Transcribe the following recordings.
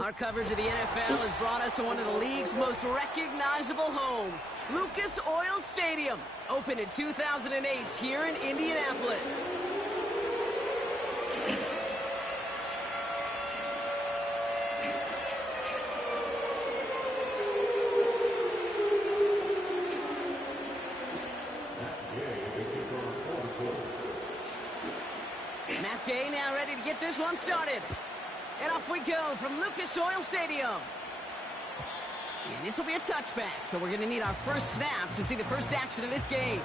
Our coverage of the NFL has brought us to one of the league's most recognizable homes, Lucas Oil Stadium, opened in 2008 here in Indianapolis. Matt Gay now ready to get this one started. And off we go from Lucas Oil Stadium. And this will be a touchback, so we're going to need our first snap to see the first action of this game.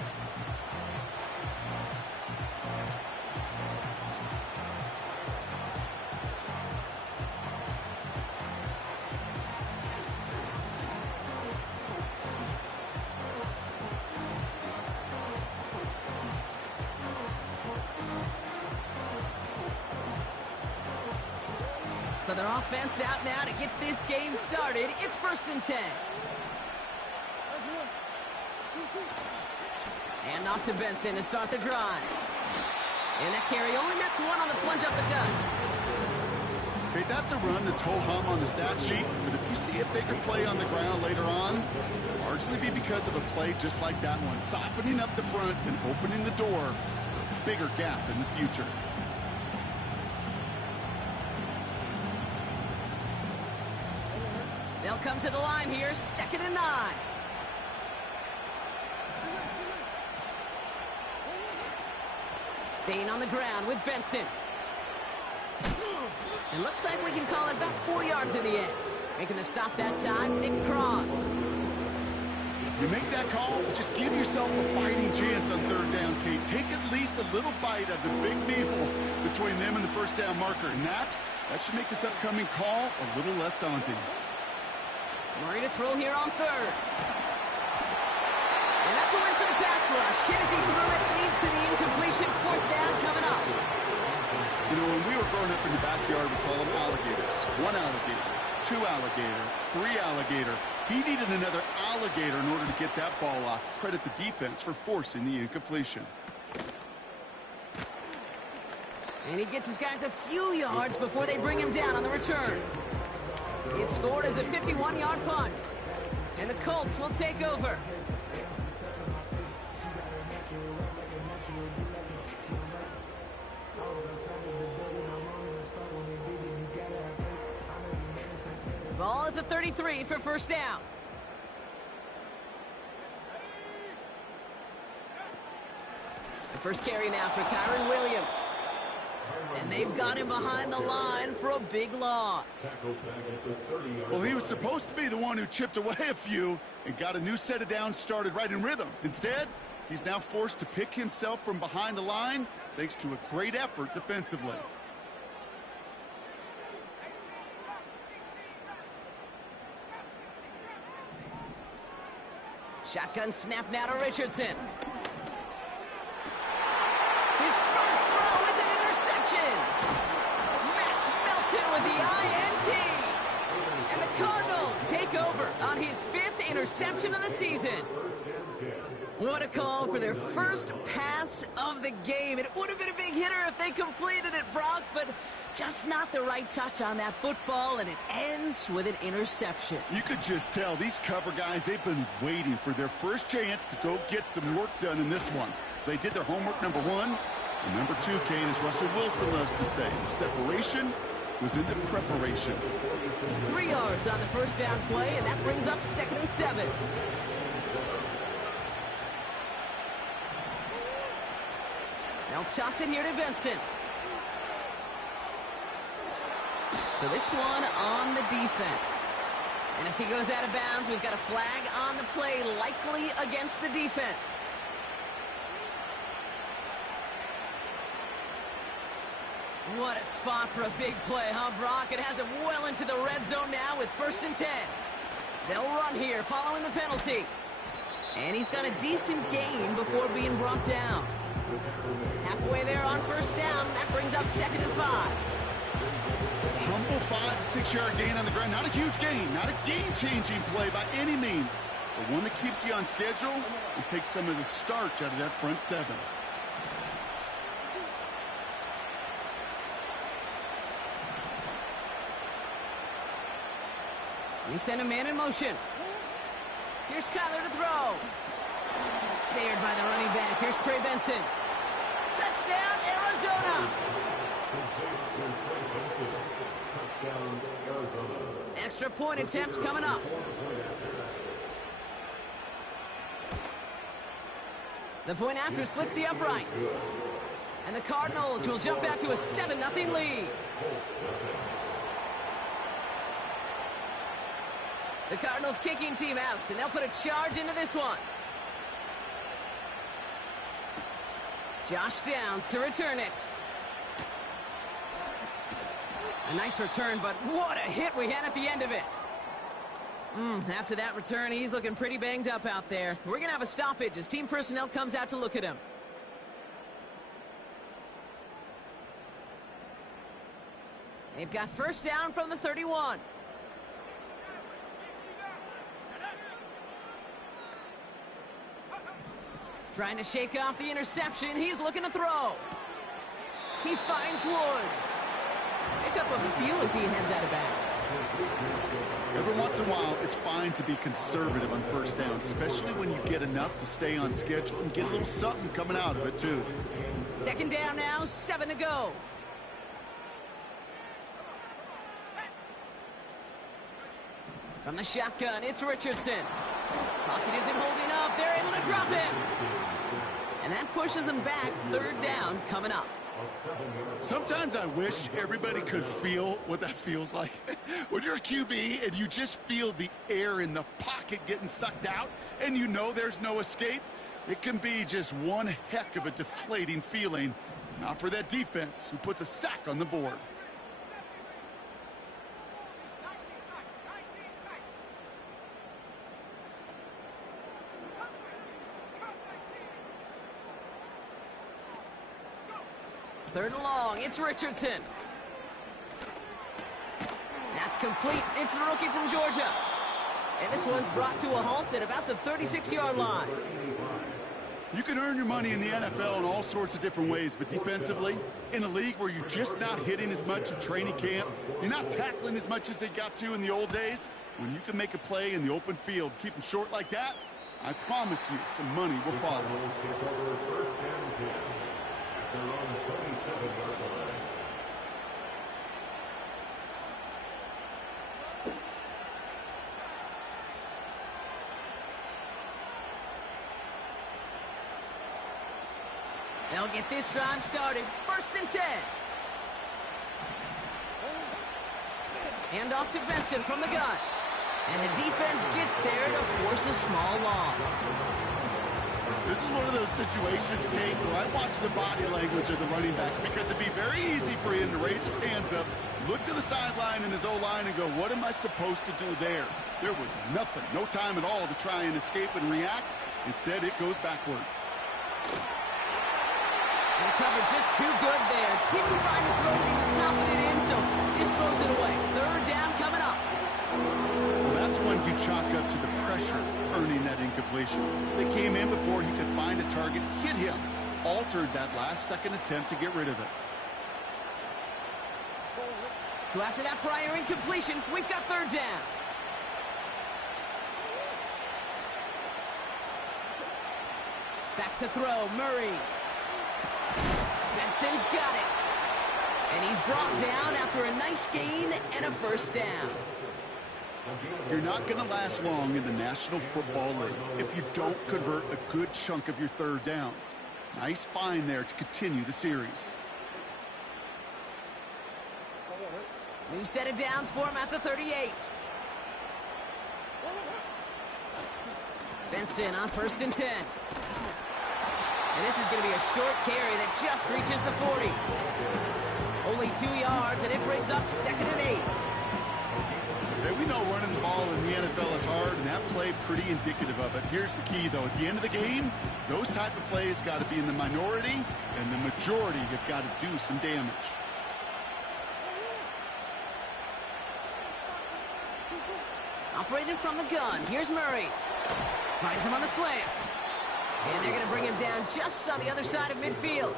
So their offense out now to get this game started. It's 1st and 10. And off to Benson to start the drive. And that carry only nets one on the plunge up the gut. Okay, that's a run that's ho-hum on the stat sheet, but if you see a bigger play on the ground later on, largely be because of a play just like that one, softening up the front and opening the door for a bigger gap in the future. They'll come to the line here, 2nd and 9. Staying on the ground with Benson. It looks like we can call it about 4 yards in the end. Making the stop that time, Nick Cross. You make that call to just give yourself a fighting chance on 3rd down, Kate. Take at least a little bite of the big meal between them and the 1st down marker. And that should make this upcoming call a little less daunting. Murray to throw here on 3rd. And that's a win for the pass rush. Hit as he threw it, leads to the incompletion. 4th down coming up. You know, when we were growing up in the backyard, we call them alligators. 1 alligator, 2 alligator, 3 alligator. He needed another alligator in order to get that ball off. Credit the defense for forcing the incompletion. And he gets his guys a few yards before they bring him down on the return. It's scored as a 51-yard punt. And the Colts will take over. Ball at the 33 for 1st down. The first carry now for Kyron Williams. And they've got him behind the line for a big loss. Well, he was supposed to be the one who chipped away a few and got a new set of downs started right in rhythm. Instead, he's now forced to pick himself from behind the line thanks to a great effort defensively. Shotgun snap now to Richardson. His first throw is an interception. Max Melton with the INT. And the Cardinals take over on his 5th interception of the season. What a call for their first pass of the game. It would have been a big hitter if they completed it, Brock, but just not the right touch on that football, and it ends with an interception. You could just tell these cover guys, they've been waiting for their first chance to go get some work done in this one. They did their homework, number 1. And number 2, Kate, as Russell Wilson loves to say, separation was in the preparation. 3 yards on the first down play, and that brings up 2nd and 7. They'll toss it here to Vincent. So this one on the defense. And as he goes out of bounds, we've got a flag on the play, likely against the defense. What a spot for a big play, huh, Brock? It has it well into the red zone now with 1st and 10. They'll run here following the penalty. And he's got a decent gain before being brought down. Halfway there on 1st down. That brings up 2nd and 5. Humble 5 to 6 yard gain on the ground. Not a huge gain, not a game-changing play by any means, but one that keeps you on schedule and takes some of the starch out of that front 7. They send a man in motion. Here's Kyler to throw. Snared by the running back. Here's Trey Benson. Touchdown, Arizona. Extra point attempt coming up. The point after splits the uprights. And the Cardinals will jump out to a 7-0 lead. The Cardinals kicking team out, and they'll put a charge into this one. Josh Downs to return it. A nice return, but what a hit we had at the end of it. After that return, he's looking pretty banged up out there. We're going to have a stoppage as team personnel comes out to look at him. They've got 1st down from the 31. Trying to shake off the interception. He's looking to throw. He finds Woods. Pick up a few as he heads out of bounds. Every once in a while, it's fine to be conservative on 1st down, especially when you get enough to stay on schedule and get a little something coming out of it, too. 2nd down now, 7 to go. From the shotgun, it's Richardson. Pocket isn't holding up. They're able to drop him. And that pushes them back. 3rd down coming up. Sometimes I wish everybody could feel what that feels like. When you're a QB and you just feel the air in the pocket getting sucked out and you know there's no escape, it can be just one heck of a deflating feeling. Not for that defense who puts a sack on the board. Third and long, it's Richardson. That's complete. It's the rookie from Georgia. And this one's brought to a halt at about the 36-yard line. You can earn your money in the NFL in all sorts of different ways, but defensively, in a league where you're just not hitting as much in training camp, you're not tackling as much as they got to in the old days, when you can make a play in the open field, keep them short like that, I promise you some money will follow. They'll get this drive started. 1st and 10. Hand off to Benson from the gun. And the defense gets there to force a small loss. This is one of those situations, Kate, where I watch the body language of the running back because it'd be very easy for him to raise his hands up, look to the sideline in his O-line and go, what am I supposed to do there? There was nothing, no time at all to try and escape and react. Instead, it goes backwards. And the cover just too good there. Didn't find the throw that he was confident in, so just throws it away. 3rd down coming up. Well, that's when you chalk up to the pressure earning that incompletion. They came in before he could find a target, hit him, altered that last-second attempt to get rid of it. So after that prior incompletion, we've got 3rd down. Back to throw, Murray. Benson's got it. And he's brought down after a nice gain and a 1st down. You're not going to last long in the National Football League if you don't convert a good chunk of your third downs. Nice find there to continue the series. New set of downs for him at the 38. Benson on 1st and 10. And this is going to be a short carry that just reaches the 40. Only 2 yards, and it brings up 2nd and 8. Hey, we know running the ball in the NFL is hard, and that play pretty indicative of it. Here's the key, though. At the end of the game, those type of plays got to be in the minority, and the majority have got to do some damage. Operating from the gun, here's Murray. Finds him on the slant. And they're going to bring him down just on the other side of midfield.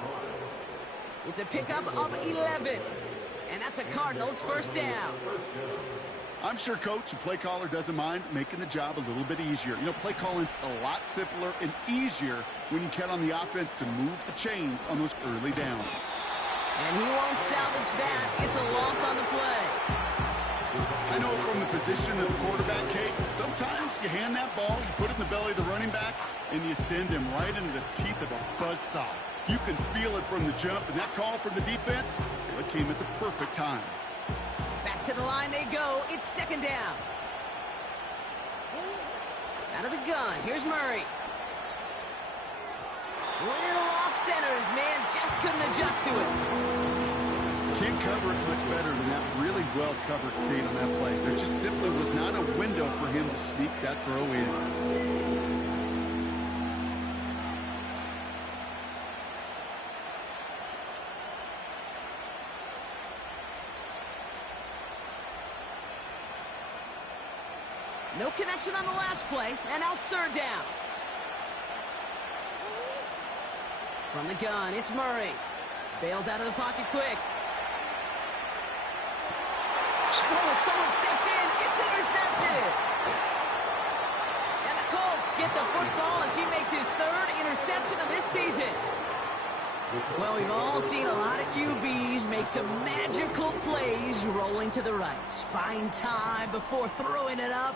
It's a pickup of 11. And that's a Cardinals 1st down. I'm sure coach and play caller doesn't mind making the job a little bit easier. You know, play calling's a lot simpler and easier when you count on the offense to move the chains on those early downs. And he won't salvage that. It's a loss on the play. I know from the position of the quarterback, Kate, sometimes you hand that ball, you put it in the belly of the running back, and you send him right into the teeth of a buzzsaw. You can feel it from the jump, and that call from the defense, well, it came at the perfect time. Back to the line they go. It's 2nd down. Out of the gun. Here's Murray. Little off center. His man just couldn't adjust to it. Can't cover it much better than that really well-covered Kate on that play. There just simply was not a window for him to sneak that throw in. No connection on the last play, and now it's 3rd down. From the gun, it's Murray. Bails out of the pocket quick. Oh, someone stepped in. It's intercepted. And the Colts get the football as he makes his 3rd interception of this season. Well, we've all seen a lot of QBs make some magical plays rolling to the right, buying time before throwing it up.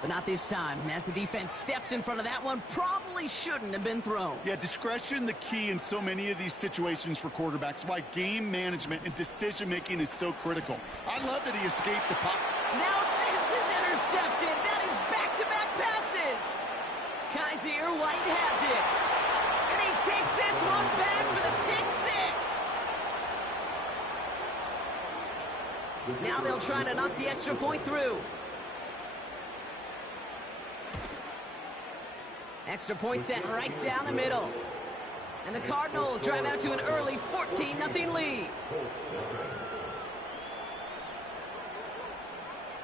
But not this time, as the defense steps in front of that one, probably shouldn't have been thrown. Yeah, discretion the key in so many of these situations for quarterbacks. Why game management and decision-making is so critical. I love that he escaped the pop. Now this is intercepted. That is back-to-back passes. Kaiser White has it. And he takes this one back for the pick 6. Now they'll try to knock the extra point through. Extra point set right down the middle. And the Cardinals drive out to an early 14-0 lead.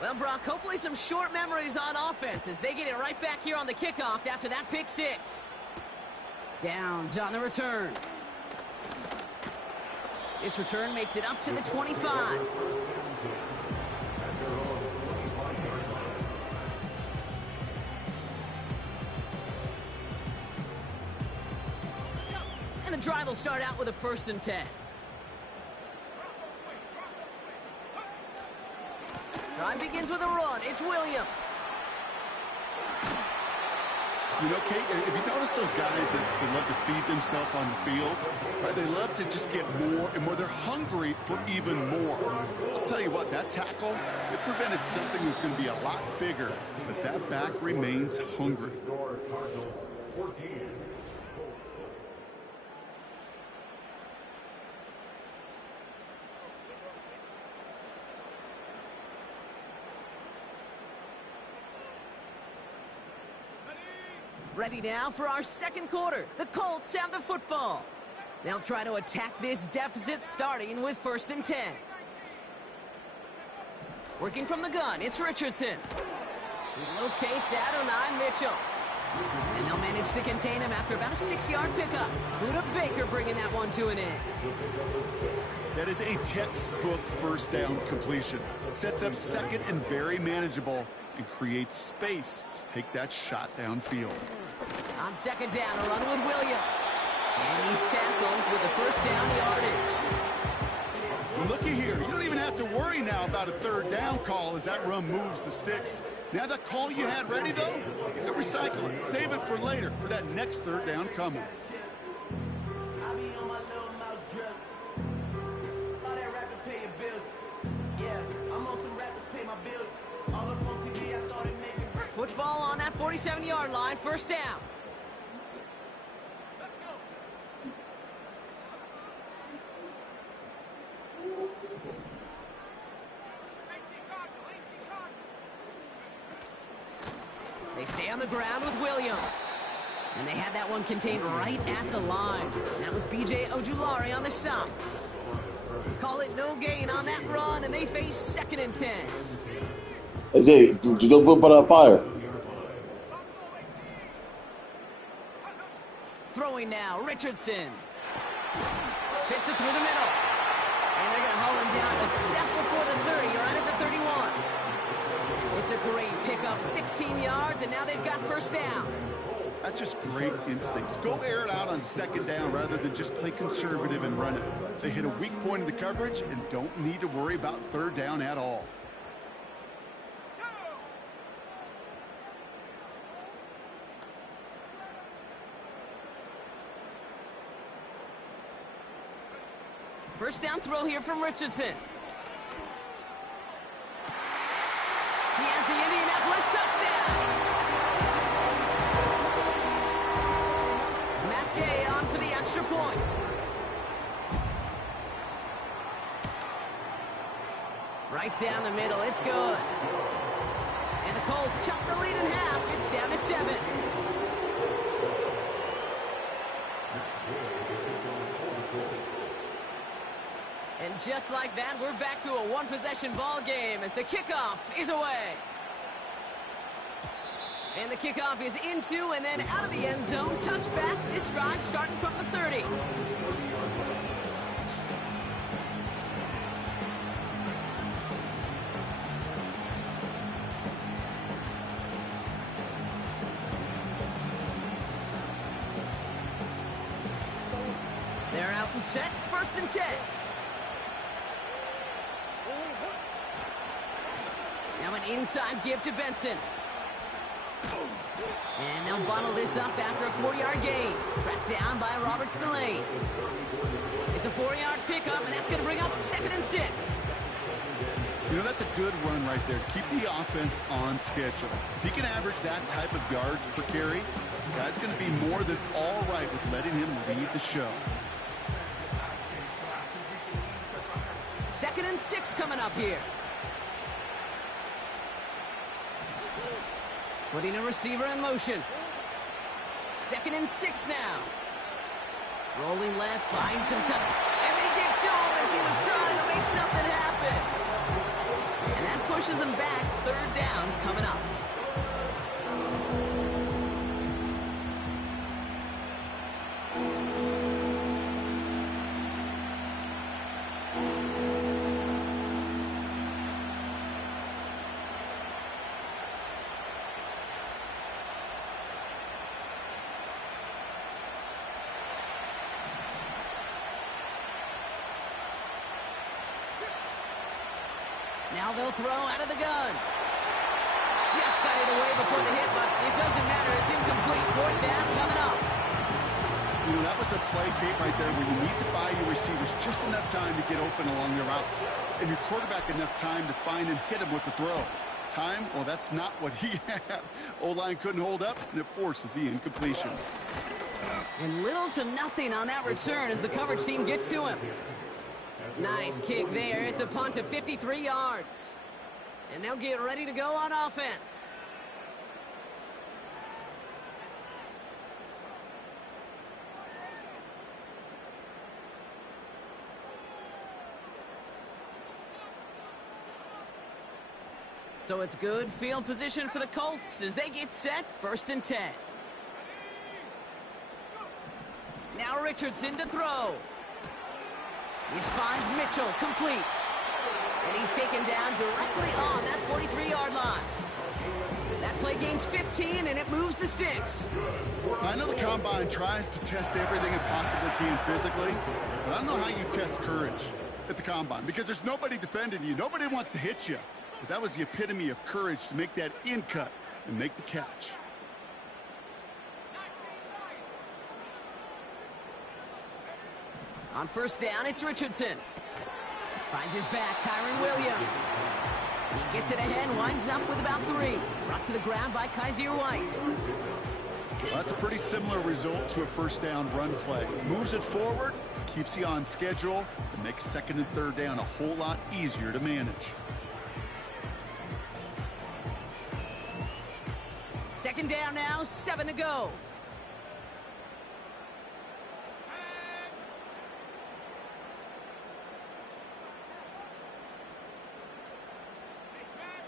Well, Brock, hopefully some short memories on offense as they get it right back here on the kickoff after that pick 6. Downs on the return. This return makes it up to the 25. And the drive will start out with a 1st and 10. Drive begins with a run. It's Williams. You know, Kate, if you notice those guys that love to feed themselves on the field, right, they love to just get more and more. They're hungry for even more. I'll tell you what, that tackle, it prevented something that's going to be a lot bigger, but that back remains hungry. Ready now for our 2nd quarter. The Colts have the football. They'll try to attack this deficit starting with 1st and 10. Working from the gun, it's Richardson. He locates Adonai Mitchell. And they'll manage to contain him after about a 6-yard pickup. Buda Baker bringing that one to an end. That is a textbook 1st down completion. Sets up 2nd and very manageable and creates space to take that shot downfield. On 2nd down, a run with Williams. And he's tackled with the 1st down yardage. And looky here, you don't even have to worry now about a third down call as that run moves the sticks. Now that call you had ready, though, you can recycle it. Save it for later for that next third down coming. Football on that 47-yard line, first down. They stay on the ground with Williams. And they had that one contained right at the line. That was B.J. Ojulari on the stop. Call it no gain on that run, and they face 2nd and 10. Hey, don't put on fire. Throwing now, Richardson. Fits it through the middle. And they're going to haul him down a step before the 30, or right at the 31. It's a great pickup, 16 yards, and now they've got first down. That's just great instincts. Go air it out on 2nd down rather than just play conservative and run it. They hit a weak point in the coverage and don't need to worry about 3rd down at all. First down throw here from Richardson. He has the Indianapolis touchdown. Matt Gay on for the extra point. Right down the middle, it's good. And the Colts chop the lead in half. It's down to 7. And just like that, we're back to a one-possession ball game as the kickoff is away. And the kickoff is into and then out of the end zone. Touchback. This drive starting from the 30. They're out and set. 1st and 10. Now an inside give to Benson. And they'll bottle this up after a 4-yard gain. Tracked down by Robert Spillane. It's a 4-yard pickup, and that's going to bring up 2nd and 6. You know, that's a good run right there. Keep the offense on schedule. If he can average that type of yards per carry, this guy's going to be more than all right with letting him lead the show. 2nd and 6 coming up here. Putting a receiver in motion. 2nd and 6 now. Rolling left, buying some time. And they get to him as he was trying to make something happen. And that pushes him back. 3rd down coming up. Now they'll throw out of the gun. Just got it away before the hit, but it doesn't matter. It's incomplete. 4th down coming up. You know, that was a play, Kate, right there where you need to buy your receivers just enough time to get open along their routes. And your quarterback enough time to find and hit him with the throw. Time? Well, that's not what he had. O-line couldn't hold up, and it forces the incompletion. And little to nothing on that return as the coverage team gets to him. Nice kick there. It's a punt of 53 yards. And they'll get ready to go on offense. So it's good field position for the Colts as they get set. 1st and 10. Now Richardson to throw. He finds Mitchell complete. And he's taken down directly on that 43-yard line. That play gains 15, and it moves the sticks. I know the Combine tries to test everything it possibly can physically, but I don't know how you test courage. at the combine because there's nobody defending you. Nobody wants to hit you. But that was the epitome of courage to make that in cut and make the catch. On first down, it's Richardson. Finds his back, Kyron Williams. He gets it ahead, winds up with about 3. Brought to the ground by yr2. Well, that's a pretty similar result to a first down run play. Moves it forward, keeps you on schedule, and makes second and third down a whole lot easier to manage. Second down now, 7 to go.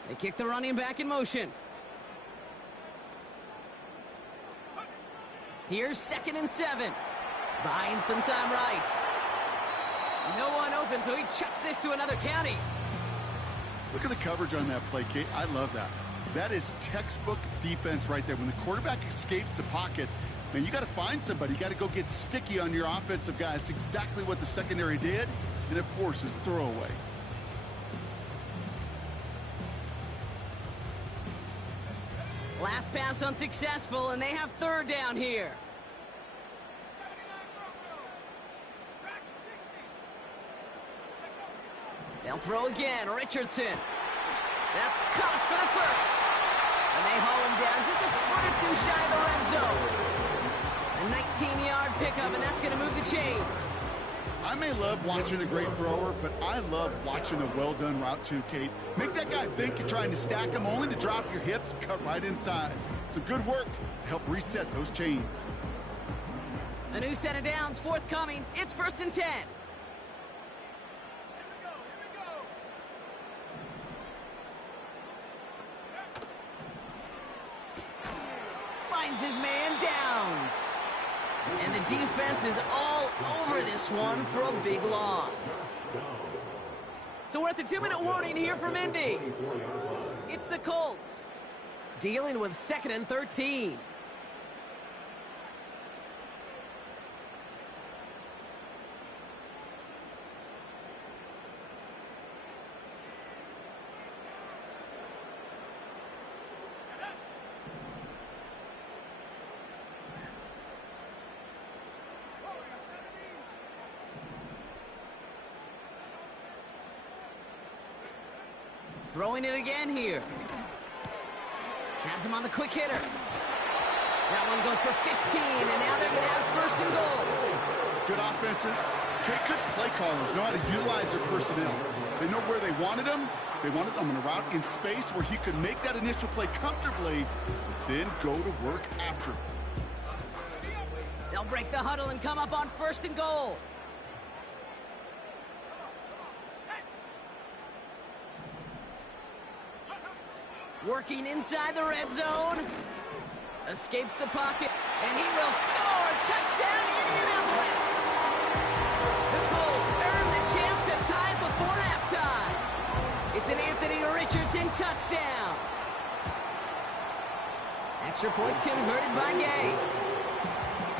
They kick the running back in motion. Here's 2nd and 7. Buying some time right. No one open, so he chucks this to another county. Look at the coverage on that play, Kate. I love that. That is textbook defense right there. When the quarterback escapes the pocket, man, you got to find somebody. You got to go get sticky on your offensive guy. It's exactly what the secondary did, and it forces the throwaway. Last pass unsuccessful, and they have third down here. They'll throw again. Richardson. That's caught for the first. And they haul him down just a foot or 2 shy of the red zone. A 19-yard pickup, and that's going to move the chains. I may love watching a great thrower, but I love watching a well-done route too, Kate. Make that guy think you're trying to stack him, only to drop your hips, cut right inside. Some good work to help reset those chains. A new set of downs forthcoming. It's 1st and 10. Finds his man Downs. And the defense is all over this one for a big loss. So we're at the 2-minute warning here from Indy. It's the Colts dealing with 2nd and 13. Throwing it again here. Has him on the quick hitter. That one goes for 15, and now they're going to have 1st and goal. Good offenses. Okay, good play callers know how to utilize their personnel. They know where they wanted them. They wanted them on a route in space where he could make that initial play comfortably, then go to work after. They'll break the huddle and come up on 1st and goal. Working inside the red zone. Escapes the pocket, and he will score. Touchdown, Indianapolis. The Colts earn the chance to tie it before halftime. It's an Anthony Richardson touchdown. Extra point converted by Gay.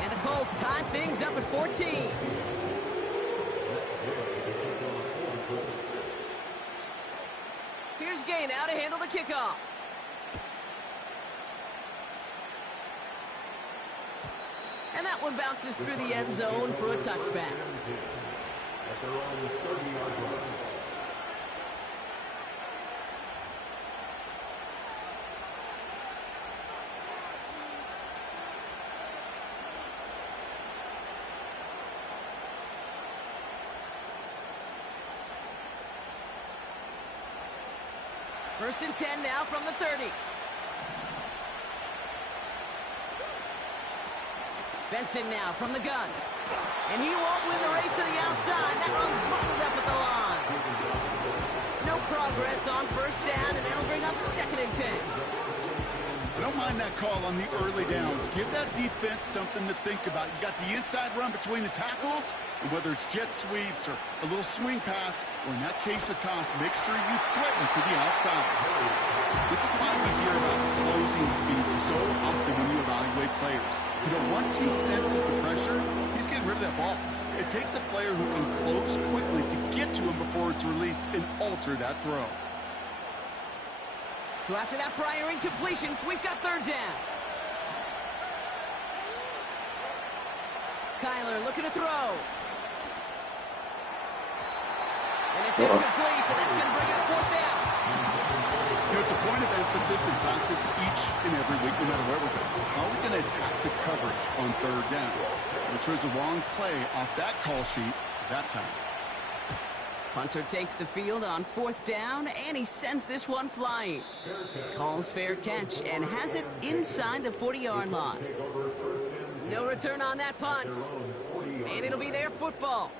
And the Colts tie things up at 14. Here's Gay now to handle the kickoff. And that one bounces through the end zone for a touchback. First and 10 now from the 30. Benson now from the gun. And he won't win the race to the outside. That one's bottled up at the line. No progress on first down, and that'll bring up 2nd and 10. I don't mind that call on the early downs. Give that defense something to think about. You got the inside run between the tackles, and whether it's jet sweeps or a little swing pass, or in that case a toss, make sure you threaten to the outside. This is why we hear about closing speed so often when you evaluate players. You know, once he senses the pressure, he's getting rid of that ball. It takes a player who can close quickly to get to him before it's released and alter that throw. So after that prior incompletion, we've got third down. Kyler looking to throw. And it's incomplete, so that's going to bring up fourth down. You know, it's a point of emphasis in practice each and every week, no matter where we're going. How are we going to attack the coverage on third down? Which was the wrong play off that call sheet that time. Punter takes the field on fourth down, and he sends this one flying. Calls fair catch and has it inside the 40-yard line. No return on that punt. And it'll be their football.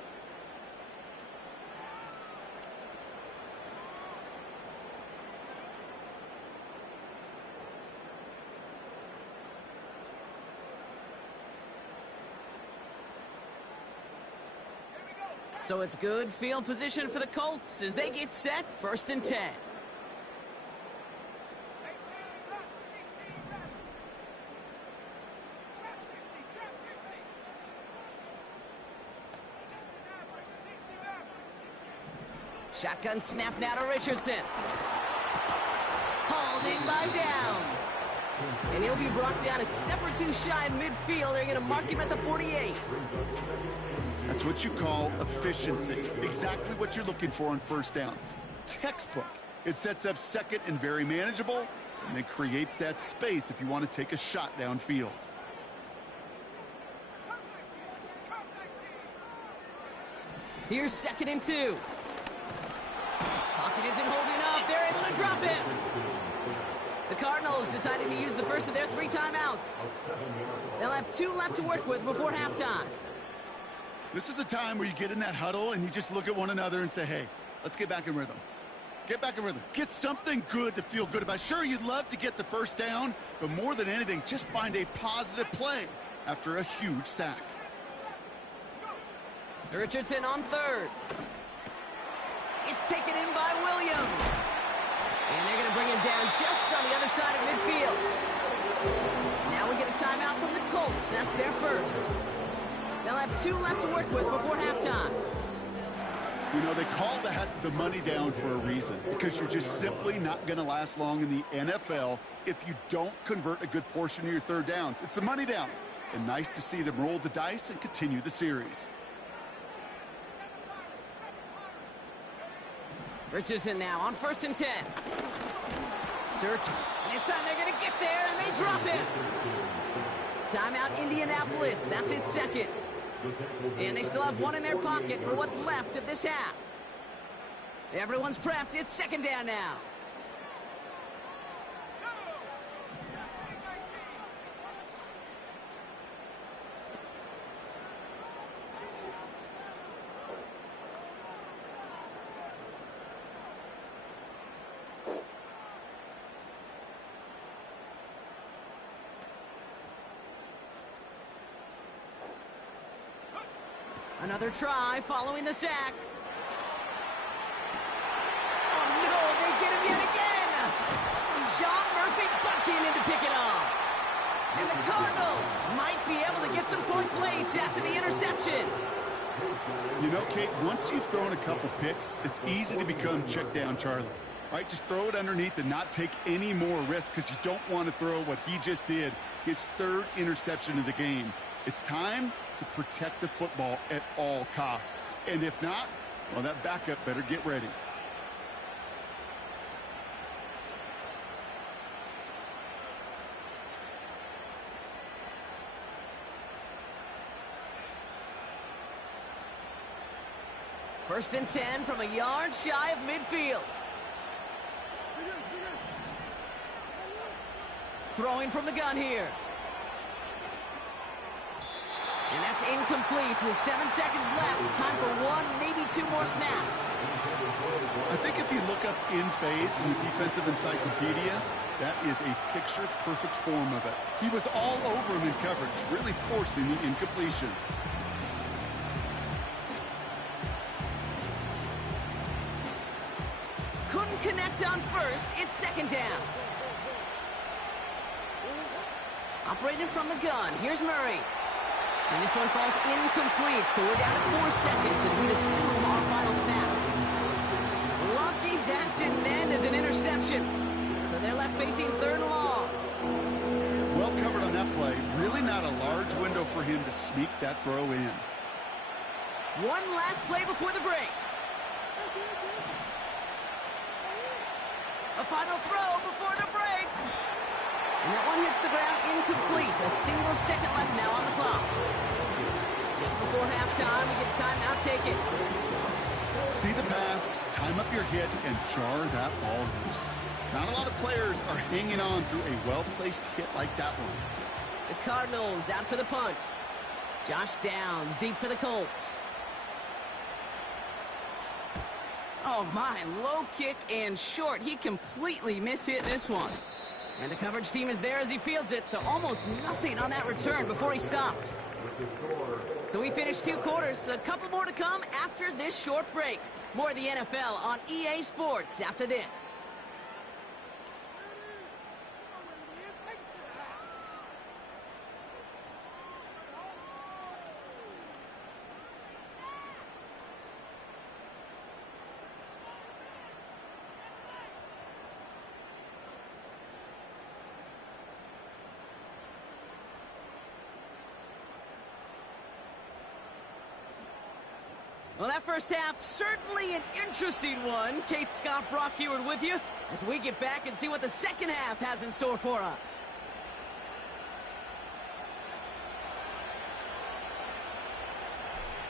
So it's good field position for the Colts as they get set, 1st and 10. Shotgun snap now to Richardson. Hauled in by Downs. And he'll be brought down a step or two shy of midfield. They're going to mark him at the 48. That's what you call efficiency. Exactly what you're looking for on first down. Textbook. It sets up second and very manageable, and it creates that space if you want to take a shot downfield. Here's 2nd and 2. Pocket isn't holding up. They're able to drop him. The Cardinals decided to use the first of their 3 timeouts. They'll have 2 left to work with before halftime. This is a time where you get in that huddle and you just look at one another and say, hey, let's get back in rhythm. Get back in rhythm. Get something good to feel good about. Sure, you'd love to get the first down, but more than anything, just find a positive play after a huge sack. Richardson on 3rd. It's taken in by Williams. And they're going to bring him down just on the other side of midfield. Now we get a timeout from the Colts. That's their first. They'll have 2 left to work with before halftime. You know, they call that the money down for a reason, because you're just simply not going to last long in the NFL if you don't convert a good portion of your third downs. It's the money down. And nice to see them roll the dice and continue the series. Richardson now on 1st and 10. Search. And this time they're going to get there, and they drop him. Timeout Indianapolis. That's its 2nd. And they still have 1 in their pocket for what's left of this half. Everyone's prepped. It's 2nd down now. Another try following the sack. Oh, no, they get him yet again. Sean Murphy bunting in to pick it off. And the Cardinals might be able to get some points late after the interception. You know, Kate, once you've thrown a couple picks, it's easy to become check down Charlie. Right? Just throw it underneath and not take any more risk, because you don't want to throw what he just did, his 3rd interception of the game. It's time to protect the football at all costs. And if not, well, that backup better get ready. First and 10 from a yard shy of midfield. Throwing from the gun here. And that's incomplete. 7 seconds left. Time for 1, maybe 2 more snaps. I think if you look up in phase in the defensive encyclopedia, that is a picture-perfect form of it. He was all over him in coverage, really forcing the incompletion. Couldn't connect on first. It's 2nd down. Operating from the gun. Here's Murray. And this one falls incomplete, so we're down to 4 seconds, and we'd assume our final snap. Lucky that didn't end as an interception. So they're left facing 3rd and long. Well covered on that play. Really not a large window for him to sneak that throw in. One last play before the break. A final throw before the break. And that one hits the ground incomplete. A single second left now on the clock. Just before halftime, we get a timeout taken. See the pass, time up your hit, and jar that ball loose. Not a lot of players are hanging on through a well-placed hit like that one. The Cardinals out for the punt. Josh Downs deep for the Colts. Oh my, low kick and short. He completely mishit this one. And the coverage team is there as he fields it, so almost nothing on that return before he stopped. So we finished 2 quarters, a couple more to come after this short break. More of the NFL on EA Sports after this. Well, that first half, certainly an interesting one. Kate, Scott, Brock Heward with you as we get back and see what the second half has in store for us.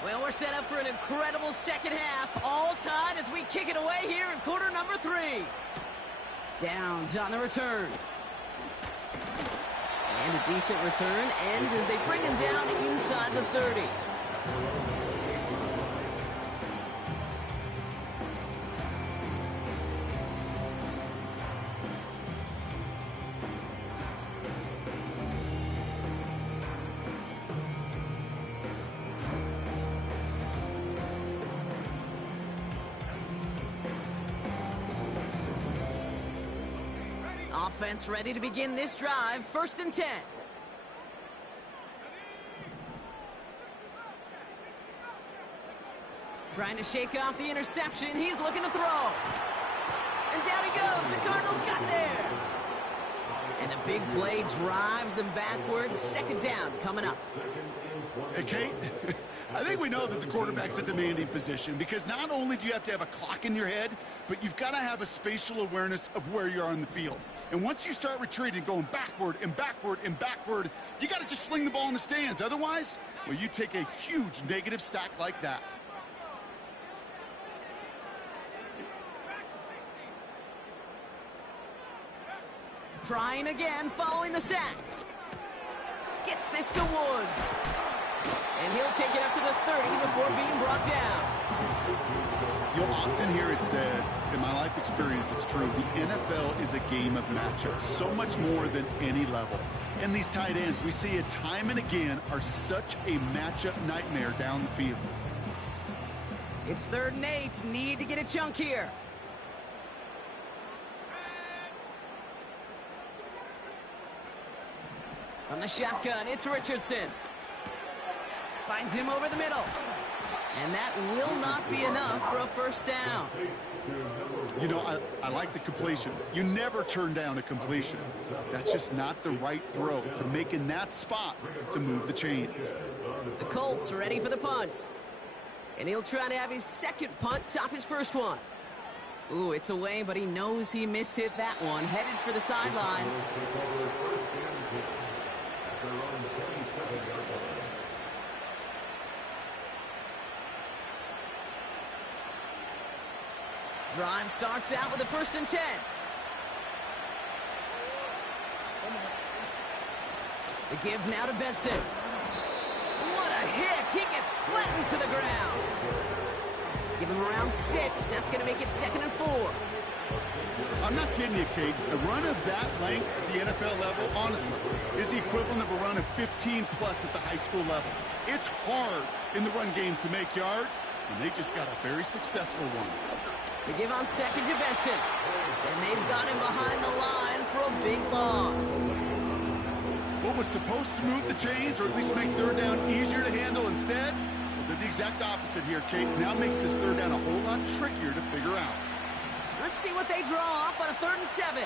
Well, we're set up for an incredible second half, all tied as we kick it away here in quarter number 3. Downs on the return. And a decent return ends as they bring him down inside the 30. Offense ready to begin this drive. 1st and 10. Trying to shake off the interception. He's looking to throw. And down he goes. The Cardinals got there. And the big play drives them backwards. 2nd down coming up. Hey, Kate, I think we know that the quarterback's a demanding position because not only do you have to have a clock in your head, but you've got to have a spatial awareness of where you are on the field. And once you start retreating, going backward and backward and backward, you got to just fling the ball in the stands. Otherwise, well, you take a huge negative sack like that. Trying again following the sack. Gets this to Woods. And he'll take it up to the 30 before being brought down. You'll often hear it said, in my life experience, it's true, the NFL is a game of matchups, so much more than any level. And these tight ends, we see it time and again, are such a matchup nightmare down the field. It's 3rd and 8. Need to get a chunk here. From the shotgun, it's Richardson. Finds him over the middle. And that will not be enough for a 1st down. You know, I like the completion. You never turn down a completion. That's just not the right throw to make in that spot to move the chains. The Colts ready for the punt. And he'll try to have his 2nd punt top his 1st one. Ooh, it's away, but he knows he mishit that one. Headed for the sideline. Drive starts out with a 1st and 10. The give now to Benson. What a hit! He gets flattened to the ground. Give him around 6. That's going to make it 2nd and 4. I'm not kidding you, Kate. A run of that length at the NFL level, honestly, is the equivalent of a run of 15-plus at the high school level. It's hard in the run game to make yards, and they just got a very successful one. They give on 2nd to Benson. And they've got him behind the line for a big loss. What was supposed to move the chains, or at least make third down easier to handle instead, well, did the exact opposite here, Kate. Now makes this third down a whole lot trickier to figure out. Let's see what they draw up on a 3rd and 7.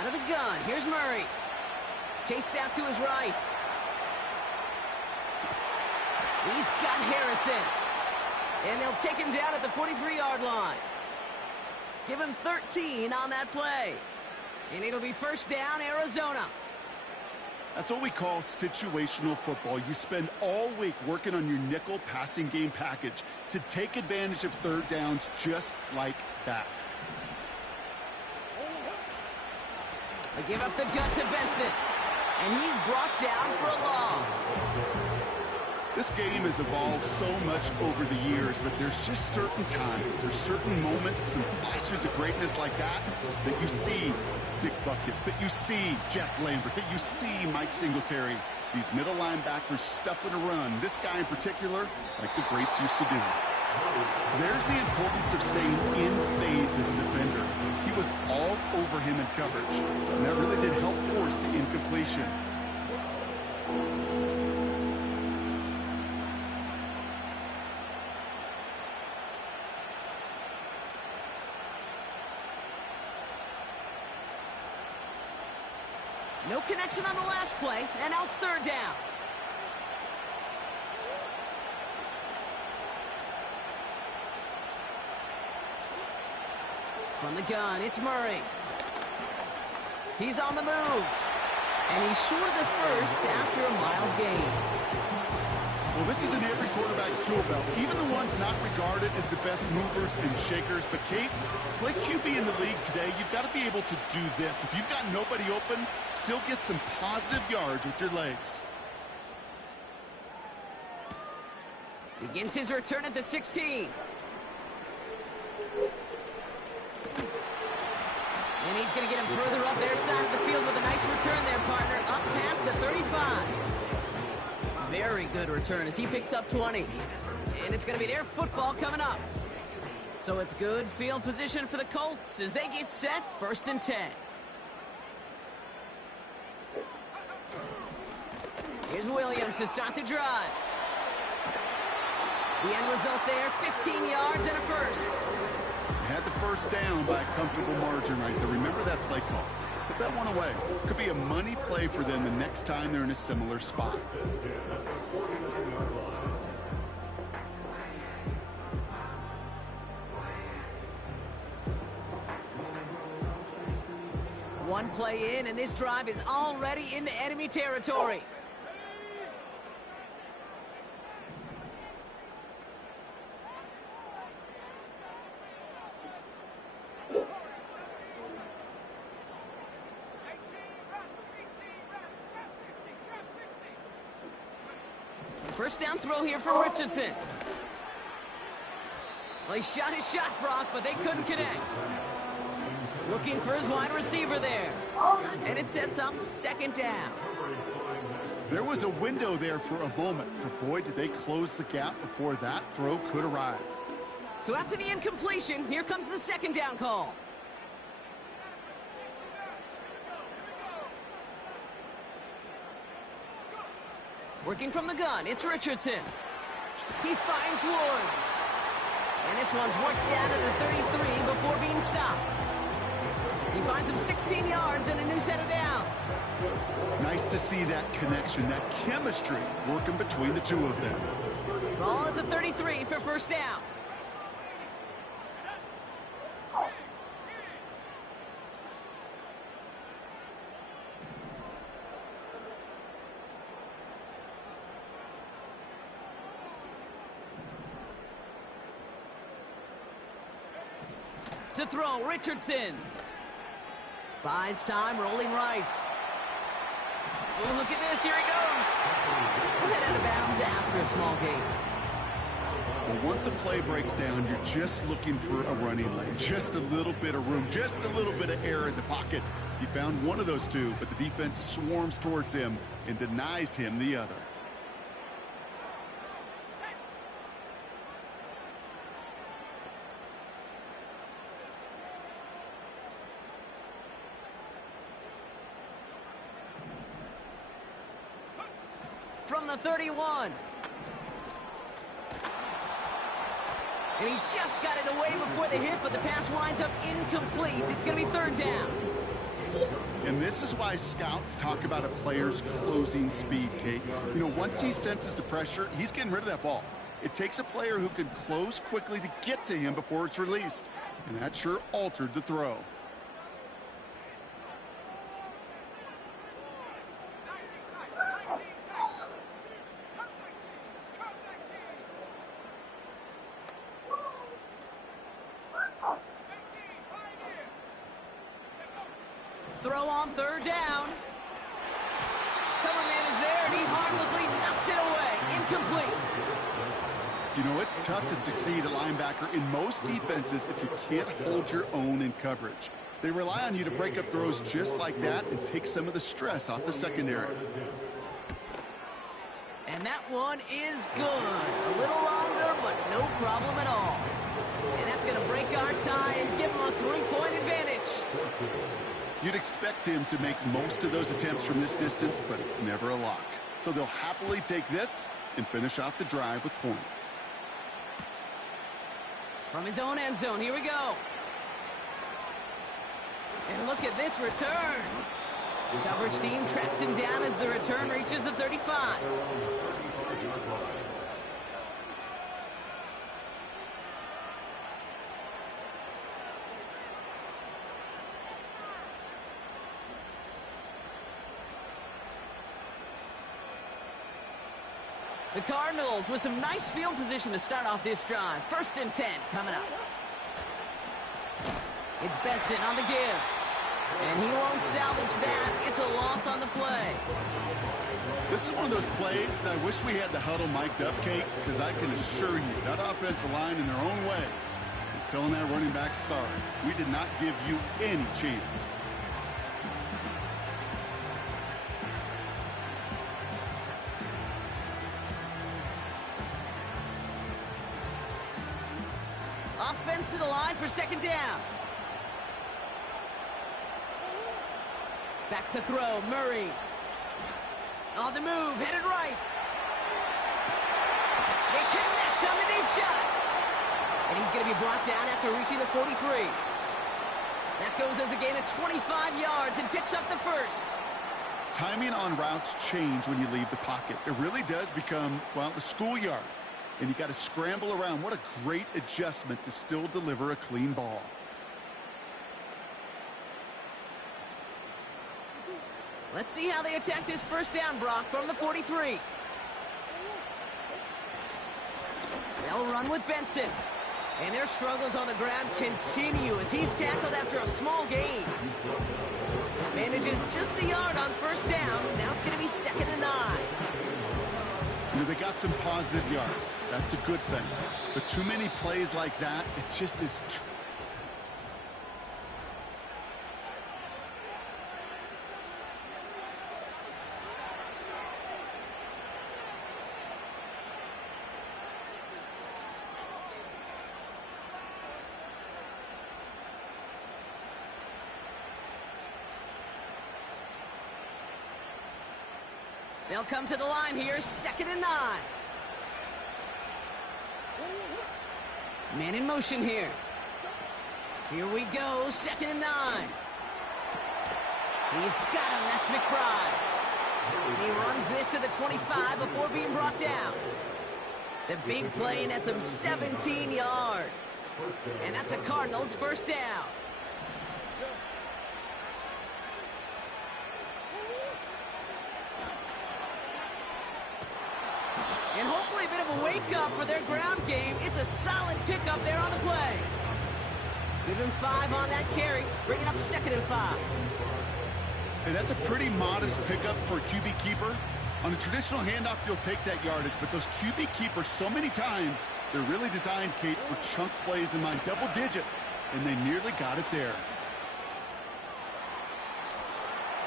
Out of the gun, here's Murray. Chased out to his right. He's got Harrison. And they'll take him down at the 43-yard line. Give him 13 on that play. And it'll be first down, Arizona. That's what we call situational football. You spend all week working on your nickel passing game package to take advantage of third downs just like that. They give up the gut to Benson. And he's brought down for a loss. This game has evolved so much over the years, but there's just certain times, there's certain moments, some flashes of greatness like that you see Dick Buckets, that you see Jack Lambert, that you see Mike Singletary. These middle linebackers stuffing a run. This guy in particular, like the greats used to do. There's the importance of staying in phase as a defender. He was all over him in coverage, and that really did help force the incompletion. No connection on the last play, and now it's third down. From the gun, it's Murray. He's on the move. And he's short of the first after a mild gain. Well, this is in every quarterback's tool belt, even the ones not regarded as the best movers and shakers. But, Kate, to play QB in the league today, you've got to be able to do this. If you've got nobody open, still get some positive yards with your legs. Begins his return at the 16. And he's going to get him further up their side of the field with a nice return there, partner, up past the 35. Very good return as he picks up 20. And it's going to be their football coming up. So it's good field position for the Colts as they get set, 1st and 10. Here's Williams to start the drive. The end result there, 15 yards and a first. They had the first down by a comfortable margin right there. Remember that play call. Put that one away. Could be a money play for them the next time they're in a similar spot. One play in, and this drive is already into enemy territory. First down throw here from Richardson. Well, he shot his shot, Brock, but they couldn't connect. Looking for his wide receiver there. And it sets up 2nd down. There was a window there for a moment, but boy, did they close the gap before that throw could arrive. So after the incompletion, here comes the 2nd down call. Working from the gun, it's Richardson. He finds Woods. And this one's worked down to the 33 before being stopped. He finds him 16 yards and a new set of downs. Nice to see that connection, that chemistry working between the two of them. Ball at the 33 for first down. To throw, Richardson. Buys time, rolling right. Oh, look at this, here he goes. Head out of bounds after a small gain. Well, once a play breaks down, you're just looking for a running lane. Just a little bit of room, just a little bit of air in the pocket. He found one of those two, but the defense swarms towards him and denies him the other. from the 31. And he just got it away before the hit, but the pass winds up incomplete. It's going to be third down. And this is why scouts talk about a player's closing speed, Kate. You know, once he senses the pressure, he's getting rid of that ball. It takes a player who can close quickly to get to him before it's released. And that sure altered the throw. Throw on third down. Cover man is there, and he harmlessly knocks it away. Incomplete. You know, it's tough to succeed at linebacker in most defenses if you can't hold your own in coverage. They rely on you to break up throws just like that and take some of the stress off the secondary. And that one is good. A little longer, but no problem at all. And that's going to break our tie and give him a 3-point advantage. You'd expect him to make most of those attempts from this distance, but it's never a lock. So they'll happily take this and finish off the drive with points. From his own end zone, here we go. And look at this return. The coverage team tracks him down as the return reaches the 35. The Cardinals with some nice field position to start off this drive. 1st and 10 coming up. It's Benson on the give. And he won't salvage that. It's a loss on the play. This is one of those plays that I wish we had the huddle mic'd up, Kate, because I can assure you that offensive line in their own way is telling that running back, sorry, we did not give you any chance. Offense to the line for 2nd down. Back to throw, Murray. On the move, headed right. They connect on the deep shot. And he's going to be brought down after reaching the 43. That goes as a gain of 25 yards and picks up the first. Timing on routes change when you leave the pocket. It really does become, well, the schoolyard. And you got to scramble around. What a great adjustment to still deliver a clean ball. Let's see how they attack this 1st down, Brock, from the 43. They'll run with Benson. And their struggles on the ground continue as he's tackled after a small gain. Manages just a yard on 1st down. Now it's going to be 2nd and 9. You know, they got some positive yards. That's a good thing. But too many plays like that, it just is too... They'll come to the line here, 2nd and 9. Man in motion here. Here we go, 2nd and 9. He's got him, that's McBride. And he runs this to the 25 before being brought down. The big play nets him 17 yards. And that's a Cardinals 1st down. And hopefully a bit of a wake-up for their ground game. It's a solid pickup there on the play. Give him 5 on that carry, bringing up 2nd and 5. Hey, that's a pretty modest pickup for a QB keeper. On a traditional handoff, you'll take that yardage, but those QB keepers, so many times, they're really designed, Kate, for chunk plays in my double digits, and they nearly got it there.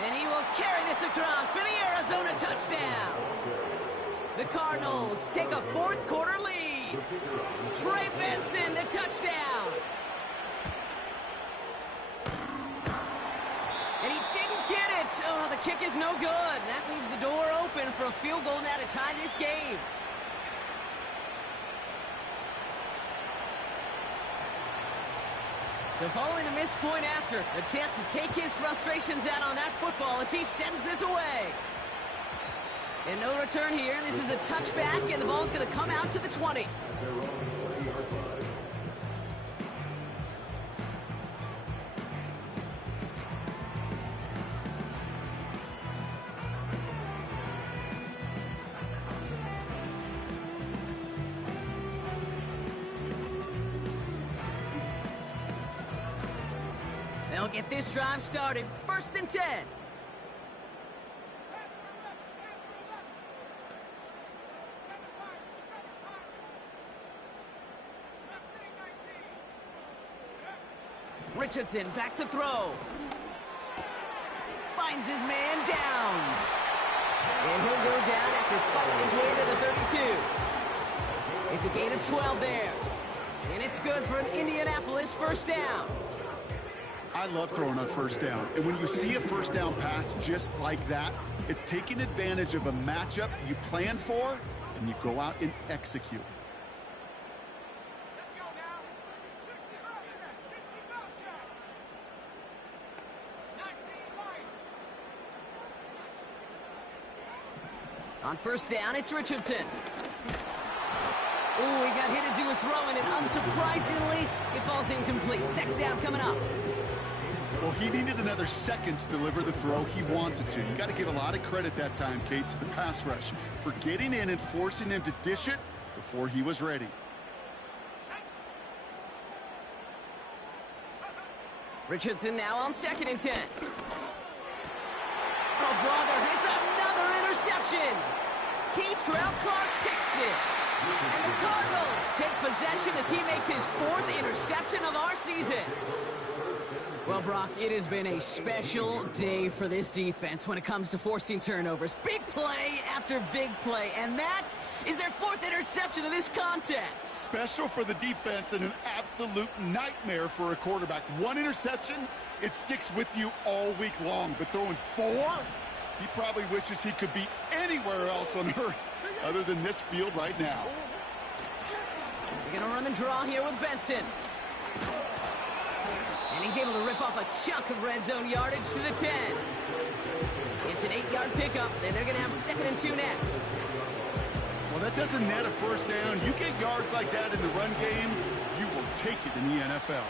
And he will carry this across for the Arizona touchdown. The Cardinals take a 4th quarter lead. Trey Benson, the touchdown. And he didn't get it. Oh, the kick is no good. That leaves the door open for a field goal now to tie this game. So following the missed point after, a chance to take his frustrations out on that football as he sends this away. And no return here. This is a touchback, and the ball's going to come out to the 20. They'll get this drive started. 1st and 10. Richardson back to throw. Finds his man down. And he'll go down after fighting his way to the 32. It's a gain of 12 there. And it's good for an Indianapolis 1st down. I love throwing on 1st down. And when you see a 1st down pass just like that, it's taking advantage of a matchup you plan for, and you go out and execute. On 1st down, it's Richardson. Ooh, he got hit as he was throwing, and unsurprisingly, it falls incomplete. 2nd down coming up. Well, he needed another second to deliver the throw he wanted to. You got to give a lot of credit that time, Kate, to the pass rush for getting in and forcing him to dish it before he was ready. Richardson now on 2nd and 10. Oh, brother, it's another interception. Keytrell Clark picks it. And the Cardinals take possession as he makes his 4th interception of our season. Well, Brock, it has been a special day for this defense when it comes to forcing turnovers. Big play after big play, and that is their 4th interception of this contest. Special for the defense and an absolute nightmare for a quarterback. 1 interception, it sticks with you all week long. But throwing 4, he probably wishes he could be anywhere else on earth other than this field right now. They're going to run the draw here with Benson. And he's able to rip off a chunk of red zone yardage to the 10. It's an 8-yard pickup, and they're going to have 2nd and 2 next. Well, that doesn't net a 1st down. You get yards like that in the run game, you will take it in the NFL.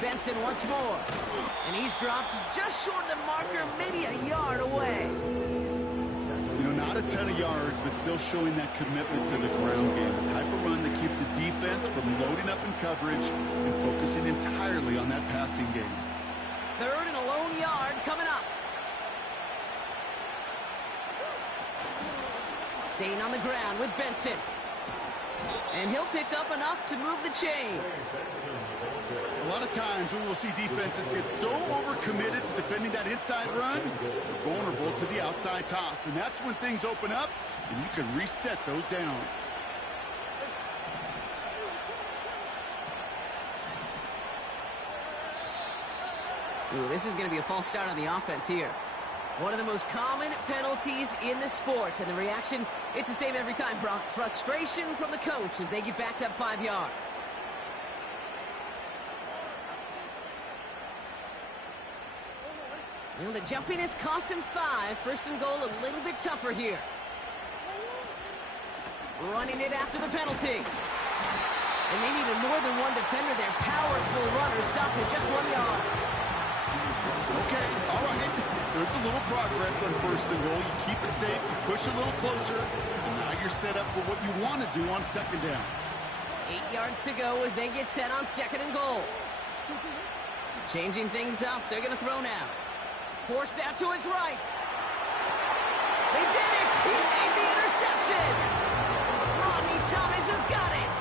Benson once more. And he's dropped just short of the marker, maybe a yard away. You know, not a ton of yards, but still showing that commitment to the ground game. The type of run that keeps the defense from loading up in coverage and focusing entirely on that passing game. 3rd and a lone yard coming up. Staying on the ground with Benson. And he'll pick up enough to move the chains. A lot of times we will see defenses get so overcommitted to defending that inside run, they're vulnerable to the outside toss. And that's when things open up, and you can reset those downs. Ooh, this is going to be a false start on the offense here. One of the most common penalties in the sport. And the reaction, it's the same every time, Brock. Frustration from the coach as they get backed up 5 yards. Well, the jumpiness cost him 5. 1st and goal a little bit tougher here. Running it after the penalty. And they needed more than one defender there. Powerful runner stopped at just 1 yard. Okay, all right. There's a little progress on 1st and goal. You keep it safe, you push a little closer, and now you're set up for what you want to do on 2nd down. 8 yards to go as they get set on 2nd and goal. Changing things up. They're going to throw now. Forced out to his right. They did it! He made the interception! Rodney Thomas has got it!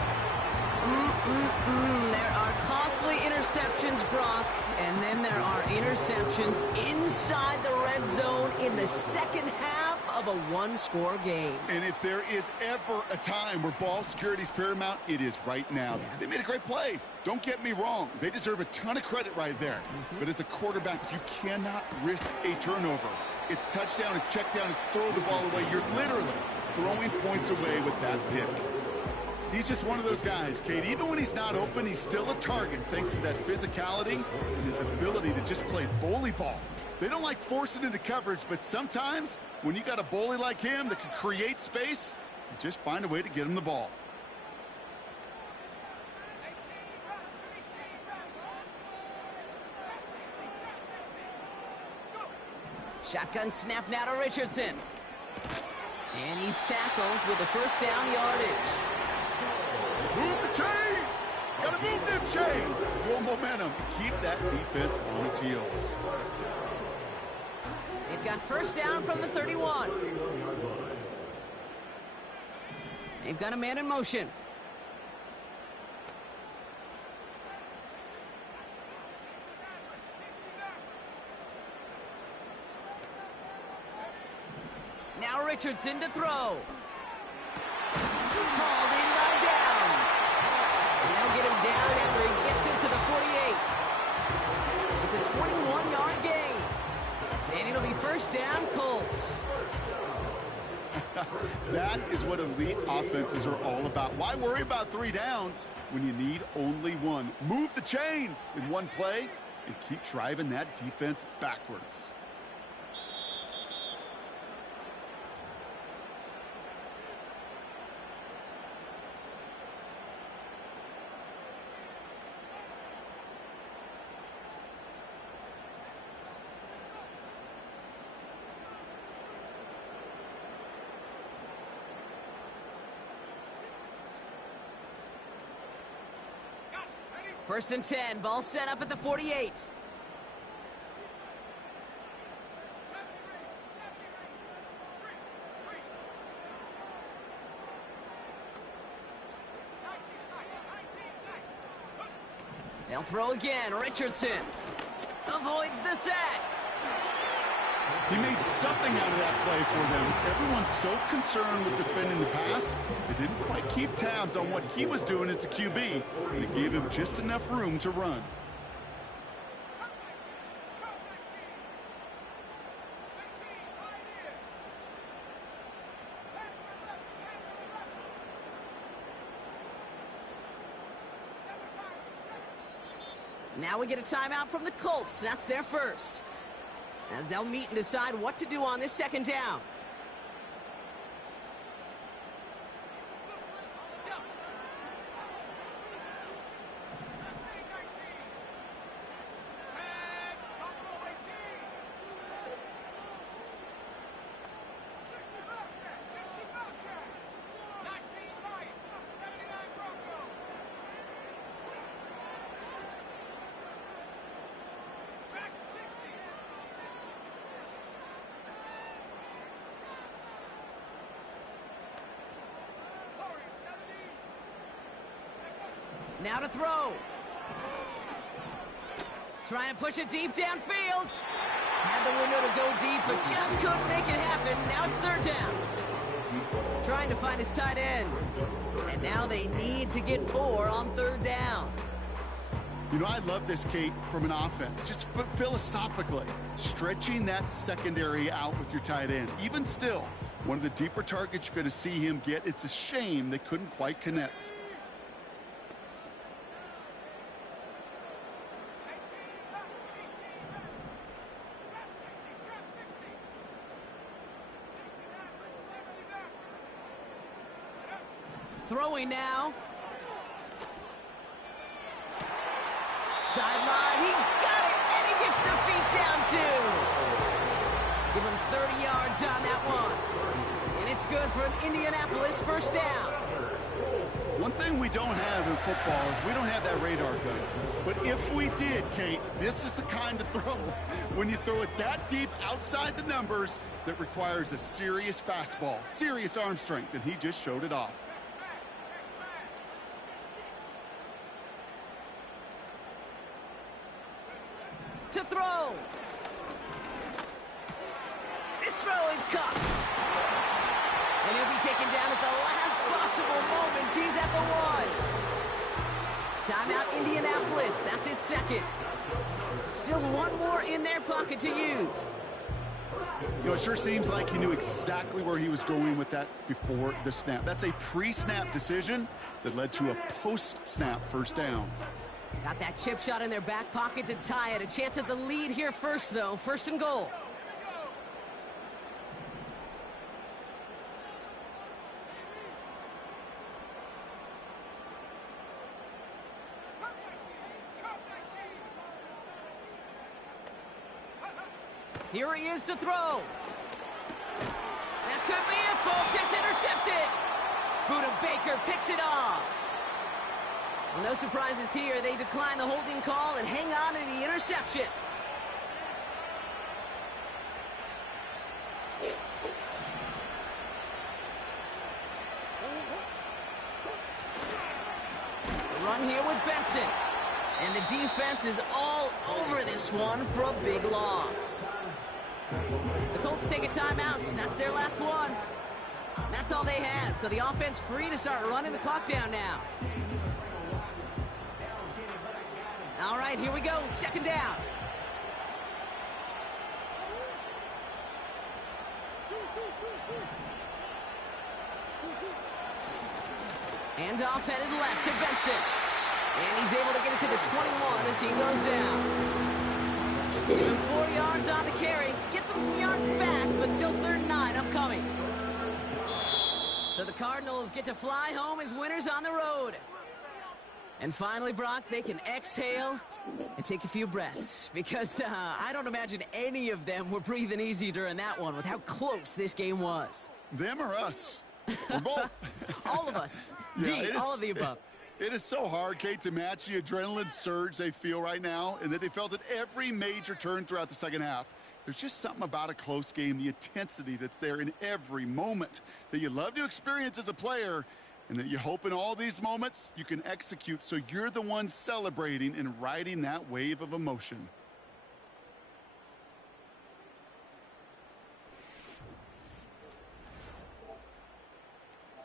There are costly interceptions, Brock, and then there are interceptions inside the red zone in the 2nd half of a one-score game. And if there is ever a time where ball security is paramount, it is right now. Yeah. They made a great play. Don't get me wrong. They deserve a ton of credit right there. But as a quarterback, you cannot risk a turnover. It's touchdown, it's check down, it's throw the ball away. You're literally throwing points away with that pick. He's just one of those guys, Kate. Even when he's not open, he's still a target thanks to that physicality and his ability to just play bully ball. They don't like forcing into coverage, but sometimes when you got a bully like him that can create space, you just find a way to get him the ball. Shotgun snap now to Richardson. And he's tackled with the first down yardage. Move the chains! Gotta move them chains! Build momentum. Keep that defense on its heels. They've got first down from the 31. They've got a man in motion. Now Richardson to throw. Hauled in by Downs. And they'll get him down after he gets into the 48. It's a 21-yard gain. And it'll be first down, Colts. That is what elite offenses are all about. Why worry about 3 downs when you need only 1? Move the chains in one play and keep driving that defense backwards. First and 10, ball set up at the 48. They'll throw again. Richardson avoids the sack. He made something out of that play for them. Everyone's so concerned with defending the pass, they didn't quite keep tabs on what he was doing as a QB, and it gave him just enough room to run. Now we get a timeout from the Colts. That's their first, as they'll meet and decide what to do on this second down. Now to throw. Trying to push it deep downfield. Had the window to go deep, but just couldn't make it happen. Now it's third down. Trying to find his tight end. And now they need to get 4 on third down. You know, I love this, Kate, from an offense. Just philosophically, stretching that secondary out with your tight end. Even still, one of the deeper targets you're going to see him get. It's a shame they couldn't quite connect. Throwing now. Sideline, he's got it, and he gets the feet down too. Give him 30 yards on that one. And it's good for an Indianapolis first down. One thing we don't have in football is we don't have that radar gun. But if we did, Kate, this is the kind of throw, when you throw it that deep outside the numbers, that requires a serious fastball, serious arm strength, and he just showed it off. To throw. This throw is caught. may be taken down at the last possible moment. He's at the 1. Timeout, Indianapolis. That's its second. Still one more in their pocket to use. You know, it sure seems like he knew exactly where he was going with that before the snap. That's a pre-snap decision that led to a post-snap first down. Got that chip shot in their back pocket to tie it. A chance at the lead here first, though. First and goal. Here he is to throw. That could be it, folks. It's intercepted. Buda Baker picks it off. Well, no surprises here. They decline the holding call and hang on to the interception. The run here with Benson. And the defense is all over this one for a big loss. The Colts take a timeout. That's their last one. That's all they had. So the offense free to start running the clock down now. All right, here we go. Second down. Handoff headed left to Benson. And he's able to get it to the 21 as he goes down. Give him 4 yards on the carry. Gets him some yards back, but still 3rd and 9 upcoming. So the Cardinals get to fly home as winners on the road. And finally, Brock, they can exhale and take a few breaths. Because I don't imagine any of them were breathing easy during that one with how close this game was. Them or us? We're both. All of us. Yeah, all of the above. It is so hard, Kate, to match the adrenaline surge they feel right now and that they felt at every major turn throughout the second half. There's just something about a close game, the intensity that's there in every moment that you love to experience as a player, and that you hope in all these moments you can execute so you're the one celebrating and riding that wave of emotion.